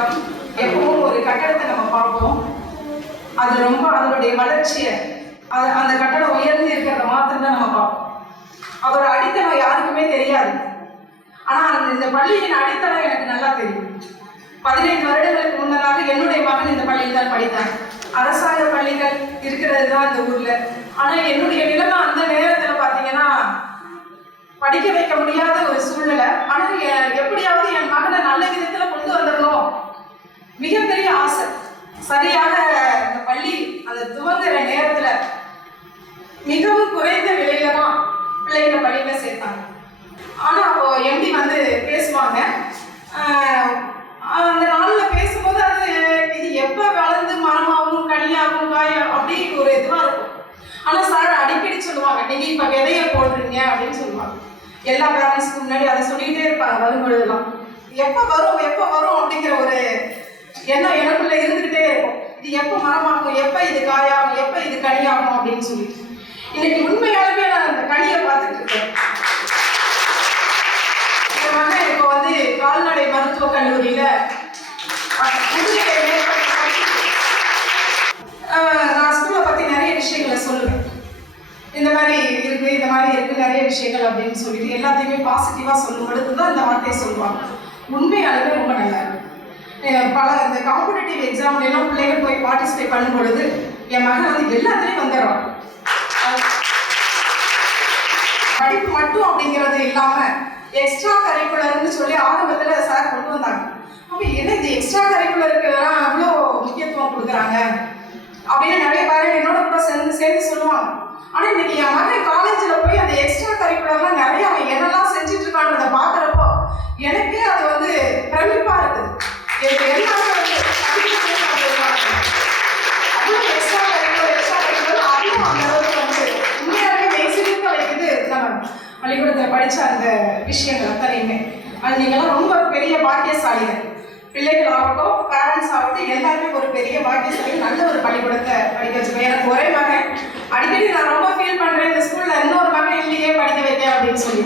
வணக்கம். எப்பவும் ஒரு கட்டடத்தை நம்ம பார்ப்போம், அது ரொம்ப அதனுடைய வளர்ச்சியை அந்த கட்டடம் உயர்ந்து இருக்கிறத மாத்திரம் தான் நம்ம பார்ப்போம். அதோட அடித்தளம் யாருக்குமே தெரியாது. ஆனால் இந்த பள்ளியின் அடித்தளம் எனக்கு நல்லா தெரியும். 15 வருடங்களுக்கு முன்னதாக என்னுடைய மகன் இந்த பள்ளியில் தான் படித்தார். அரசாங்க பள்ளிகள் இருக்கிறது தான் இந்த ஊர்ல. ஆனால் என்னுடைய நிலைமை அந்த நேரத்தில் பார்த்தீங்கன்னா படிக்க வைக்க முடியாத ஒரு சூழ்நிலை. ஆனால் எப்படியாவது என் மகனை நல்ல விதத்தில் கொண்டு வந்துடணும் மிகப்பெரிய ஆசை. சரியாக அந்த பள்ளி அந்த துவங்குற நேரத்தில் மிகவும் குறைந்த விலையில தான் பிள்ளைகளை பள்ளியில சேர்த்தாங்க. ஆனால் அப்போ எம்டி வந்து பேசுவாங்க. அந்த நாளில் பேசும்போது அது இது எப்போ வளர்ந்து மரமாகும் கனியாகும் காயம் அப்படின்னு ஒரு இதுவாக இருக்கும். ஆனால் சார் அடிக்கடி சொல்லுவாங்க, நீங்கள் இப்போ விதையை போடுறீங்க அப்படின்னு சொல்லுவாங்க. எல்லா பேரண்ட்ஸ்க்கு முன்னாடி அதை சொல்லிகிட்டே இருப்பாங்க வரும்பொழுதுலாம். எப்போ வரும் அப்படிங்கிற ஒரு எண்ணம் எனக்குள்ள இருந்துக்கிட்டே இருக்கும். இது எப்போ மரமாகும், எப்போ இது காயாகும், எப்போ இது கனியாகும் அப்படின்னு சொல்லிட்டு இன்னைக்கு உண்மையாலுமே நான் அந்த கனியை பார்த்துட்டு இருக்கேன். என் மகன் இப்போ வந்து கால்நடை மருத்துவக் கல்லூரியில் நான் ஸ்கூலை பற்றி நிறைய விஷயங்களை சொல்லுவேன். இந்த மாதிரி இருக்கு நிறைய விஷயங்கள் அப்படின்னு சொல்லிட்டு எல்லாத்தையுமே பாசிட்டிவாக சொல்லும் பொழுது தான் இந்த வார்த்தையை சொல்லுவாங்க. உண்மையாலுமே ரொம்ப நல்லா இருக்கும். பல இந்த காம்படிட்டிவ் எக்ஸாம்லாம் பிள்ளைகள் போய் பார்ட்டிசிபேட் பண்ணும் பொழுது என் மகன் வந்து எல்லாத்துலேயும் வந்துடுறான். படிப்பு மட்டும் அப்படிங்கிறது இல்லாமல் எக்ஸ்ட்ரா கரிக்குலர்னு சொல்லி ஆரம்பத்தில் சார் கொண்டு வந்தாங்க. அப்போ என்ன இது எக்ஸ்ட்ரா கரிக்குலருக்குலாம் அவ்வளோ முக்கியத்துவம் கொடுக்குறாங்க அப்படின்னு நிறைய பேர் என்னோட கூட சேர்ந்து சொல்லுவாங்க. ஆனால் இன்னைக்கு என் மகன் காலேஜில் போய் அந்த எக்ஸ்ட்ரா கரிக்குலர்லாம் நிறைய அவன் என்னெல்லாம் செஞ்சுட்டு இருக்கான்றதை பார்க்குறப்போ எனக்கே அது வந்து பிரமிப்பாக இருக்குது. எல்லாமே வந்து அவ்வளோ எக்ஸ்ட்ரா கரிக்குலர் அதுவும் அந்த அளவுக்கு வந்து உண்மையாகவே மெய்சிலிருக்க வைக்குது. நம்ம பள்ளிக்கூடத்தில் படித்த அந்த விஷயங்கள் அத்தனையுமே அது நீங்கள்லாம் ரொம்ப பெரிய பாக்கியசாலிகள். பிள்ளைகள் ஆகட்டும், பேரண்ட்ஸ் ஆகட்டும், எல்லாருமே ஒரு பெரிய பாக்கியசாலிகள். நல்ல ஒரு பள்ளிக்கூடத்தை படிக்க வச்சுக்கோங்க. எனக்கு ஒரே மகன், அடிக்கடி நான் ரொம்ப ஃபீல் பண்ணுறேன், இந்த ஸ்கூலில் இன்னொரு மகன் இல்லையே படிக்க வைக்க அப்படின்னு சொல்லி.